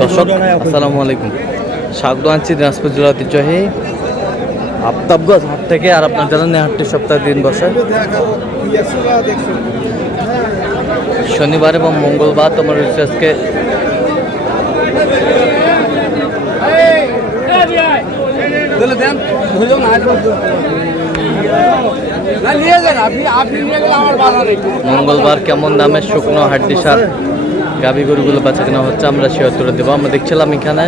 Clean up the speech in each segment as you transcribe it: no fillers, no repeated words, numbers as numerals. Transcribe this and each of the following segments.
দর্শক আসসালামু আলাইকুম, স্বাগত আনছি দিনাজপুর জেলা ঐতিহ্যবাহী আফতাবগঞ্জ হাট থেকে। আর আপনার জানেন এই হাটটি সপ্তাহে দিন বসে শনিবার এবং মঙ্গলবার। তোমার হচ্ছে আজকে মঙ্গলবার কেমন দামে শুকনো হাড্ডি সার গাভী গরুগুলো বাচ্চা কেনা হচ্ছে, আমরা শেয়ার করে দেবো। আমরা দেখছিলাম এখানে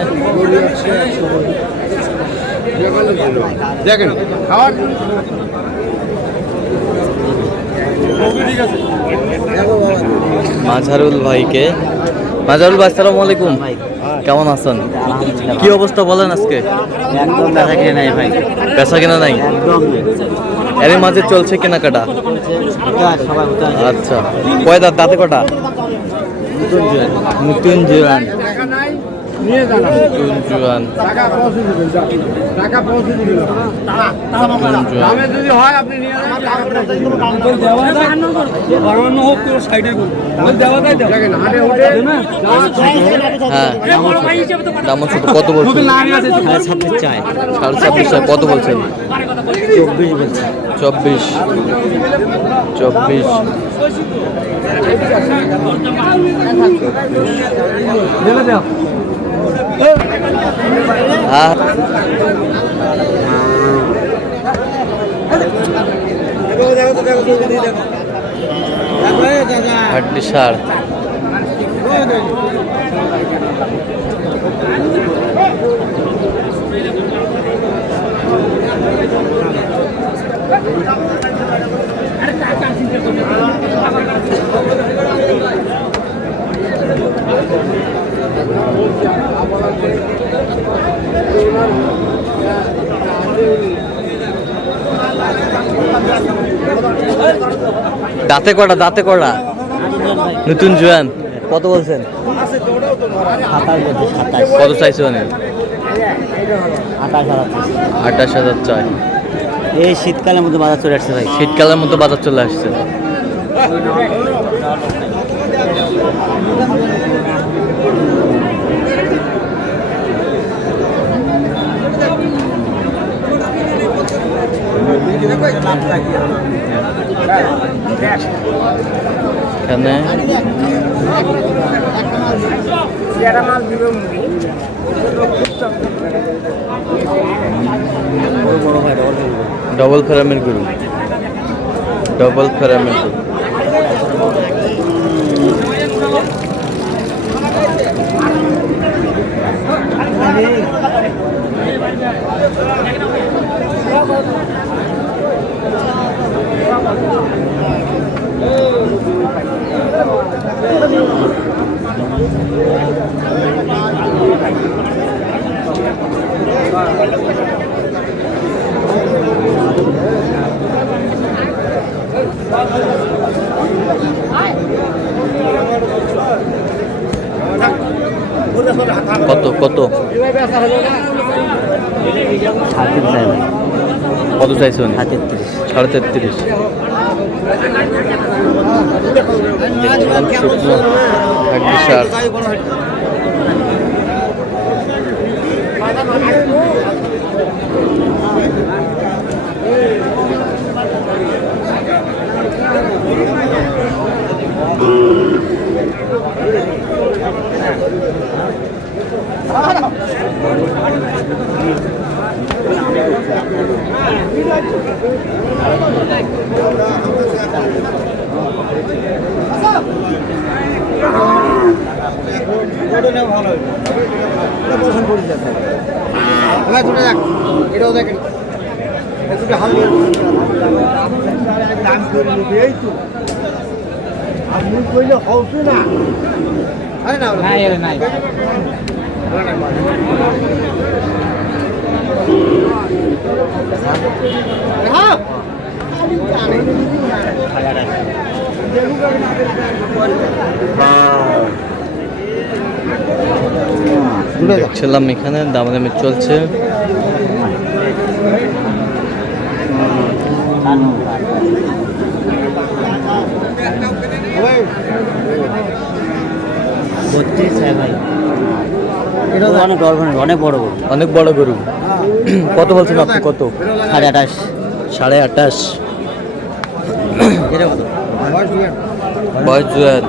দেখেন মাঝারুল ভাইকে। মাঝারুল ভাই আসসালামু আলাইকুম, কেমন আছেন? কি অবস্থা বলেন আজকে? একদম বেচা কিনে নাই ভাই, বেচা কেনা নাই, একদম এর মাঝে চলছে কেনাকাটা। সবাই আচ্ছা, কয় দাঁত, দাঁতে কটা? নতুন জোয়ান, নতুন জোয়ান, হ্যাঁ দাম কত বলছেন? 26 চাই, 26.5 কত বলছেন? 24 বলছে। 24 হ্যাঁ হাড্ডি সার। দাঁতে কটা, দাঁতে কটা? নতুন জোয়ান, কত বলছেন? 27 কত চাইছে? মানে 28,000 চাই। এই শীতকালের মধ্যে বাজার চলে আসছে ভাই, শীতকালের মতো বাজার চলে আসছে। এখানে ডবল ফেরামের গরু, ডবল ফেরামের গরু। কত কত কত চাইছেন? 33.5। শুকনো হাড্ডি সার। এটাও দেখেন আপনি কইলে হচ্ছে না, নাই দেখছিলাম এখানে দামাদামি চলছে। 32 চাই ভাই। এটা অনেক বড় গরু, অনেক বড় গরু। অনেক বড় গরু। কত বলছেন আপনি? কত? 28.5। 28.5। এটা কত? বয়স জুয়ান।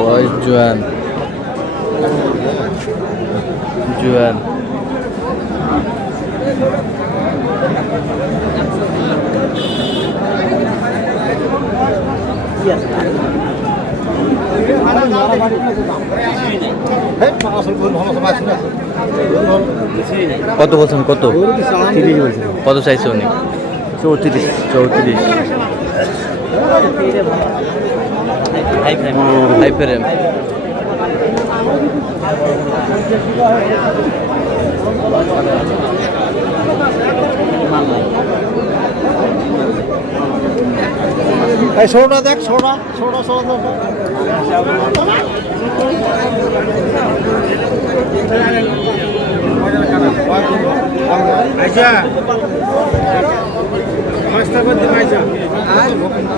বয়স জুয়ান। জুয়ান। কত বলছেন? কত? 30 বলছেন। কত চাইছে উনি? 34। 34। High frame. এই ছোটটা দেখ, ছোটটা ছোট ছোট আচ্ছা পাঁচটা করে দিন। আচ্ছা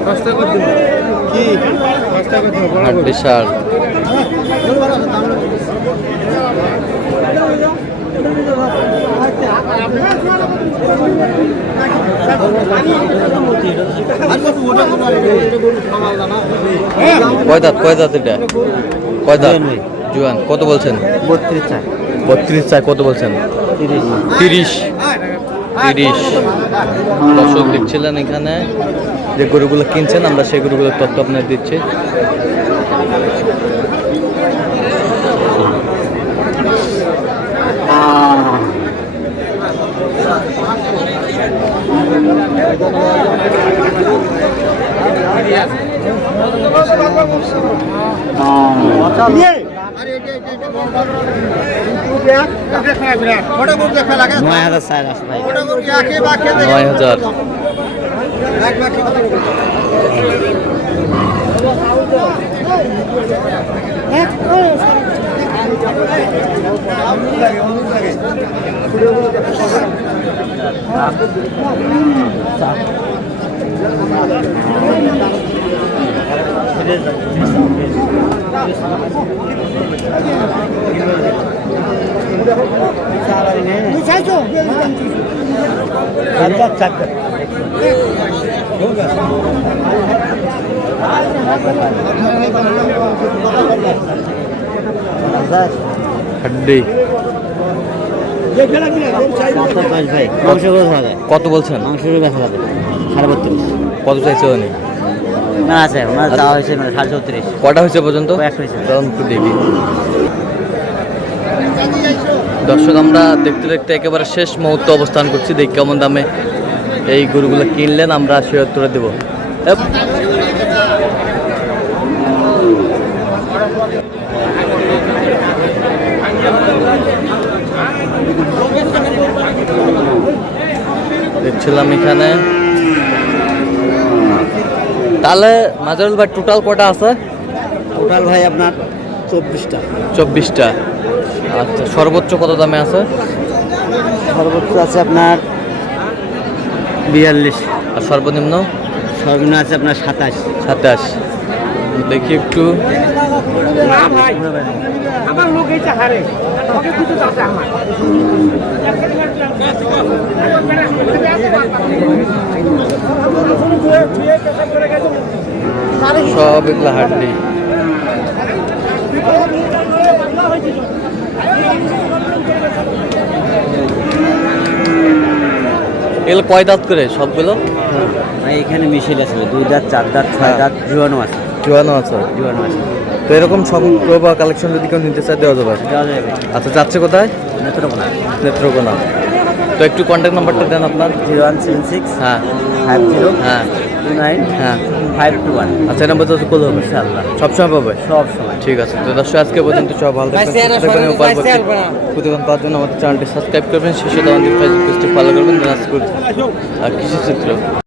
পাঁচটা করে দিন। কি পাঁচটা করে দিন? বড় করে বিশাল। কয় দাঁত? কয় দাঁত এটা? কয় দাঁত? জুয়ান। কত বলছেন? 32 চাই। 32 চাই। কত বলছেন? 30। 30। 30। দর্শক দেখছিলেন এখানে যে গরুগুলো কিনছেন, আমরা সেই গরুগুলোর তথ্য আপনাদের দিচ্ছি। মোটা গরু দেখা লাগে। 9000 চাই আছে ভাই। মোটা গরু একে বাকে 9000। এক বাকি হাড্ডি। ভাই মাংস করে খাওয়া যায়। কত বলছেন? মাংস করে দেখা যাবে 32.5। কত চাইছে উনি? না আছে ওনার চাওয়া হয়েছে 34.5। কটা হয়েছে পর্যন্ত? একটা হয়েছে। চলুন একটু দেখি। দর্শক, আমরা দেখতে দেখতে একেবারে শেষ মুহূর্তে অবস্থান করছি। দেখি কেমন দামে এই গরুগুলো কিনলেন, আমরা সে উত্তরে দেবো। দেখছিলাম এখানে। তাহলে মাজারুল ভাই টোটাল কটা আছে? টোটাল ভাই আপনার 24টা। 24টা। আচ্ছা, সর্বোচ্চ কত দামে আছে? সর্বোচ্চ আছে আপনার 42। আর সর্বনিম্ন? সর্বনিম্ন আছে আপনার 27। 27। দেখি একটু। আমার লোক এইটা হারে ওকে কিছু আছে আমার সব এগুলো হাড্ডি। এগুলো কয় দাঁত করে সবগুলো? ভাই এখানে মিশেল আছে 2 দাঁত 4 দাঁত 6 দাঁত জুয়ানো আছে। জোয়ানো আছে। জুয়ানো আছে। তো এরকম সংগ্রহ বা কালেকশন যদি কেউ নিতে চায় দেওয়া যাবে? দেওয়া যাবে। আচ্ছা, যাচ্ছে কোথায়? নেত্রকোনা। নেত্রকোনা। তো একটু কন্ট্যাক্ট নাম্বারটা দেন আপনার। 0176 হ্যাঁ 50 হ্যাঁ 29 হ্যাঁ। 521। আচ্ছা, এই নাম্বার তো করলে হবে ইনশাআল্লাহ সবসময় পাবে। সব সময়। ঠিক আছে। তো দর্শক, আজকে পর্যন্ত সব ভালো থাকবেন, সুস্থ থাকবেন এবং পরবর্তী প্রতিদিন পাওয়ার জন্য আমাদের চ্যানেলটি সাবস্ক্রাইব করবেন। শেষে দেওয়ান ফেসবুক পেজটি ফলো করবেন। দিনাজপুর কৃষি চিত্র।